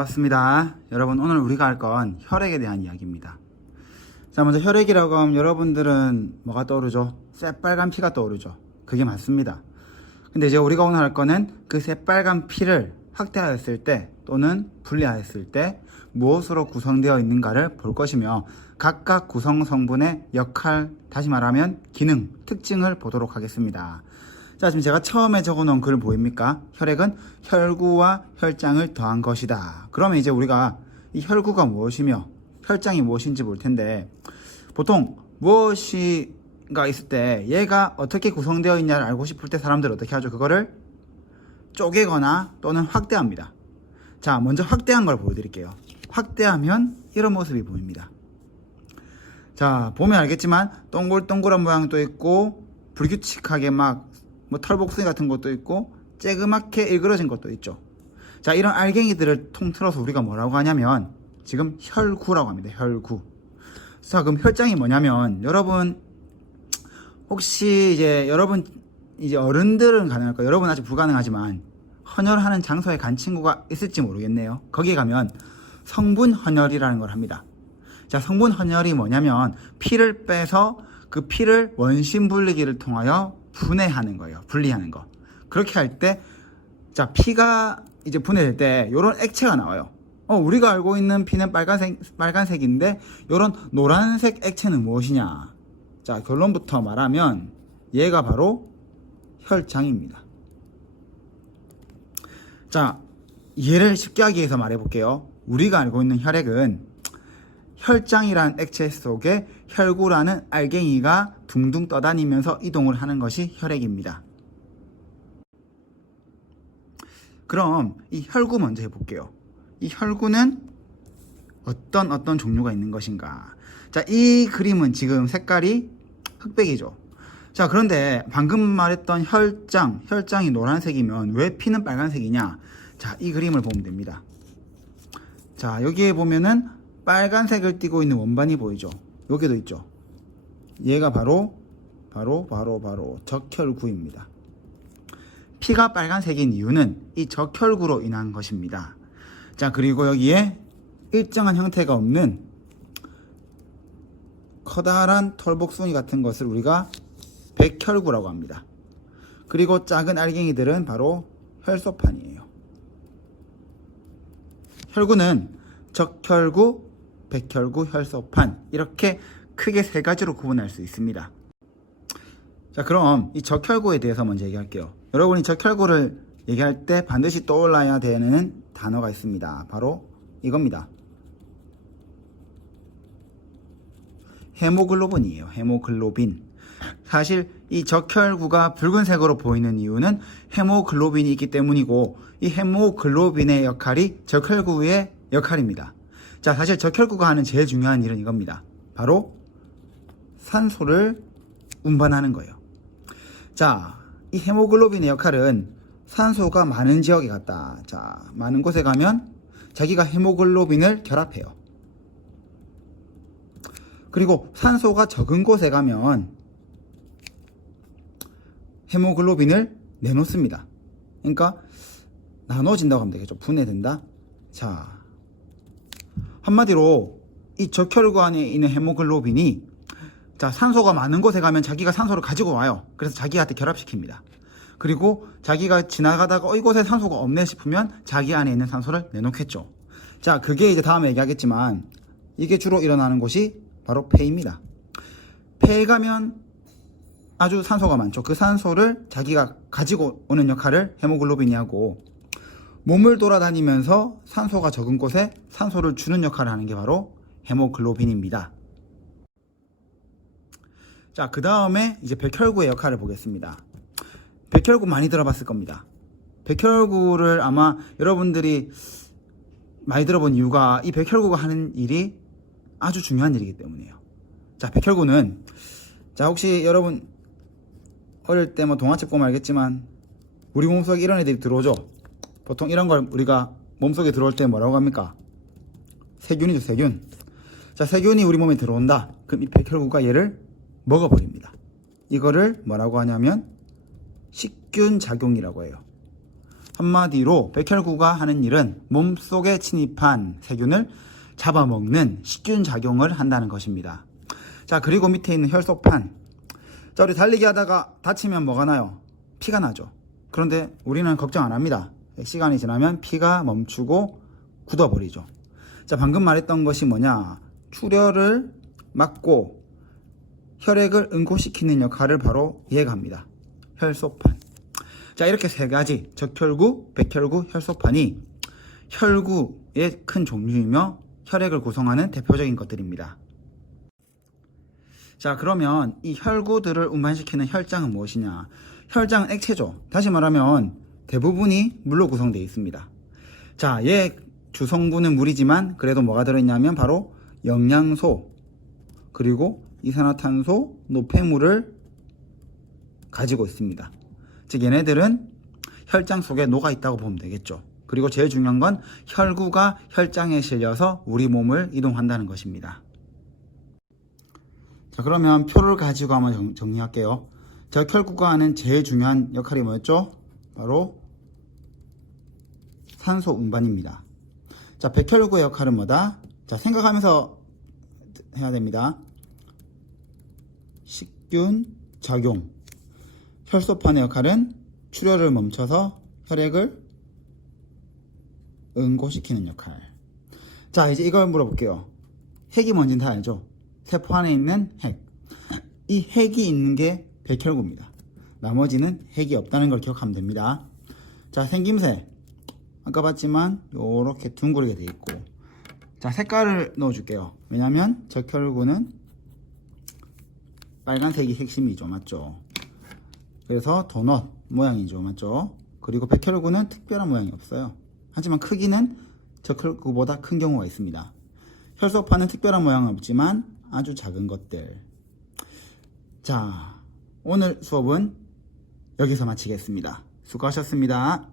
반갑습니다. 여러분, 오늘 우리가 할 건 혈액에 대한 이야기입니다. 자, 먼저 혈액이라고 하면 여러분들은 뭐가 떠오르죠? 새빨간 피가 떠오르죠. 그게 맞습니다. 근데 이제 우리가 오늘 할 거는 그 새빨간 피를 확대하였을 때 또는 분리하였을 때 무엇으로 구성되어 있는가를 볼 것이며, 각각 구성 성분의 역할, 다시 말하면 기능, 특징을 보도록 하겠습니다. 자, 지금 제가 처음에 적어놓은 글 보입니까? 혈액은 혈구와 혈장을 더한 것이다. 그러면 이제 우리가 이 혈구가 무엇이며 혈장이 무엇인지 볼 텐데, 보통 무엇이가 있을 때 얘가 어떻게 구성되어 있냐를 알고 싶을 때 사람들은 어떻게 하죠? 그거를 쪼개거나 또는 확대합니다. 자, 먼저 확대한 걸 보여드릴게요. 확대하면 이런 모습이 보입니다. 자, 보면 알겠지만 동글동글한 모양도 있고 불규칙하게 막 털복숭이 같은 것도 있고 쬐그맣게 일그러진 것도 있죠. 자, 이런 알갱이들을 통틀어서 우리가 뭐라고 하냐면 지금 혈구라고 합니다. 혈구. 자, 그럼 혈장이 뭐냐면, 여러분 혹시 여러분 어른들은 가능할 거예요. 여러분 아직 불가능하지만 헌혈하는 장소에 간 친구가 있을지 모르겠네요. 거기에 가면 성분 헌혈이라는 걸 합니다. 자, 성분 헌혈이 뭐냐면 피를 빼서 그 피를 원심 분리기를 통하여 분해하는 거예요. 분리하는 거. 그렇게 할 때, 자, 피가 이제 분해될 때 이런 액체가 나와요. 우리가 알고 있는 피는 빨간색인데 이런 노란색 액체는 무엇이냐? 자, 결론부터 말하면 얘가 바로 혈장입니다. 자, 이해를 쉽게 하기 위해서 말해볼게요. 우리가 알고 있는 혈액은 혈장이라는 액체 속에 혈구라는 알갱이가 둥둥 떠다니면서 이동을 하는 것이 혈액입니다. 그럼 이 혈구 먼저 해볼게요. 이 혈구는 어떤 종류가 있는 것인가? 자, 이 그림은 지금 색깔이 흑백이죠. 자, 그런데 방금 말했던 혈장이 노란색이면 왜 피는 빨간색이냐? 자, 이 그림을 보면 됩니다. 자, 여기에 보면은 빨간색을 띠고 있는 원반이 보이죠? 여기도 있죠. 얘가 바로 적혈구입니다. 피가 빨간색인 이유는 이 적혈구로 인한 것입니다. 자, 그리고 여기에 일정한 형태가 없는 커다란 털복숭이 같은 것을 우리가 백혈구라고 합니다. 그리고 작은 알갱이들은 바로 혈소판이에요. 혈구는 적혈구, 백혈구, 혈소판, 이렇게 크게 세 가지로 구분할 수 있습니다. 자, 그럼 이 적혈구에 대해서 먼저 얘기할게요. 여러분이 적혈구를 얘기할 때 반드시 떠올라야 되는 단어가 있습니다. 바로 이겁니다. 헤모글로빈이에요. 헤모글로빈. 사실 이 적혈구가 붉은색으로 보이는 이유는 헤모글로빈이 있기 때문이고, 이 헤모글로빈의 역할이 적혈구의 역할입니다. 자, 사실 적혈구가 하는 제일 중요한 일은 이겁니다. 바로 산소를 운반하는 거예요. 자, 이 헤모글로빈의 역할은 산소가 많은 지역에 갔다. 자, 많은 곳에 가면 자기가 헤모글로빈을 결합해요. 그리고 산소가 적은 곳에 가면 헤모글로빈을 내놓습니다. 그러니까 나눠진다고 하면 되겠죠. 분해된다. 자, 한마디로 이 적혈구 안에 있는 헤모글로빈이, 자, 산소가 많은 곳에 가면 자기가 산소를 가지고 와요. 그래서 자기한테 결합시킵니다. 그리고 자기가 지나가다가 이곳에 산소가 없네 싶으면 자기 안에 있는 산소를 내놓겠죠. 자, 그게 이제 다음에 얘기하겠지만 이게 주로 일어나는 곳이 바로 폐입니다. 폐에 가면 아주 산소가 많죠. 그 산소를 자기가 가지고 오는 역할을 헤모글로빈이 하고, 몸을 돌아다니면서 산소가 적은 곳에 산소를 주는 역할을 하는 게 바로 헤모글로빈입니다. 자, 그 다음에 이제 백혈구의 역할을 보겠습니다. 백혈구 많이 들어봤을 겁니다. 백혈구를 아마 여러분들이 많이 들어본 이유가 이 백혈구가 하는 일이 아주 중요한 일이기 때문이에요. 자, 백혈구는, 자, 혹시 여러분 어릴 때 동화책 보면 알겠지만 우리 몸속에 이런 애들이 들어오죠. 보통 이런 걸 우리가 몸속에 들어올 때 뭐라고 합니까? 세균이죠, 세균. 자, 세균이 우리 몸에 들어온다. 그럼 이 백혈구가 얘를 먹어버립니다. 이거를 뭐라고 하냐면 식균 작용이라고 해요. 한마디로 백혈구가 하는 일은 몸속에 침입한 세균을 잡아먹는 식균 작용을 한다는 것입니다. 자, 그리고 밑에 있는 혈소판. 자, 우리 달리기 하다가 다치면 뭐가 나요? 피가 나죠. 그런데 우리는 걱정 안 합니다. 시간이 지나면 피가 멈추고 굳어버리죠. 자, 방금 말했던 것이 뭐냐? 출혈을 막고 혈액을 응고시키는 역할을 바로 얘가 합니다. 혈소판. 자, 이렇게 세 가지, 적혈구, 백혈구, 혈소판이 혈구의 큰 종류이며 혈액을 구성하는 대표적인 것들입니다. 자, 그러면 이 혈구들을 운반시키는 혈장은 무엇이냐? 혈장은 액체죠. 다시 말하면 대부분이 물로 구성되어 있습니다. 자, 얘 주성분은 물이지만 그래도 뭐가 들어있냐면 바로 영양소, 그리고 이산화탄소, 노폐물을 가지고 있습니다. 즉 얘네들은 혈장 속에 녹아 있다고 보면 되겠죠. 그리고 제일 중요한 건 혈구가 혈장에 실려서 우리 몸을 이동한다는 것입니다. 자, 그러면 표를 가지고 한번 정리할게요. 자, 혈구가 하는 제일 중요한 역할이 뭐였죠? 바로 산소 운반입니다. 자, 백혈구의 역할은 뭐다? 자, 생각하면서 해야 됩니다. 식균 작용. 혈소판의 역할은 출혈을 멈춰서 혈액을 응고시키는 역할. 자, 이제 이걸 물어볼게요. 핵이 뭔지는 다 알죠? 세포 안에 있는 핵. 이 핵이 있는 게 백혈구입니다. 나머지는 핵이 없다는 걸 기억하면 됩니다. 자, 생김새. 아까 봤지만 요렇게 둥그렇게 돼 있고. 자, 색깔을 넣어줄게요. 왜냐면 적혈구는 빨간색이 핵심이죠. 맞죠? 그래서 도넛 모양이죠. 맞죠? 그리고 백혈구는 특별한 모양이 없어요. 하지만 크기는 적혈구보다 큰 경우가 있습니다. 혈소판은 특별한 모양은 없지만 아주 작은 것들. 자, 오늘 수업은 여기서 마치겠습니다. 수고하셨습니다.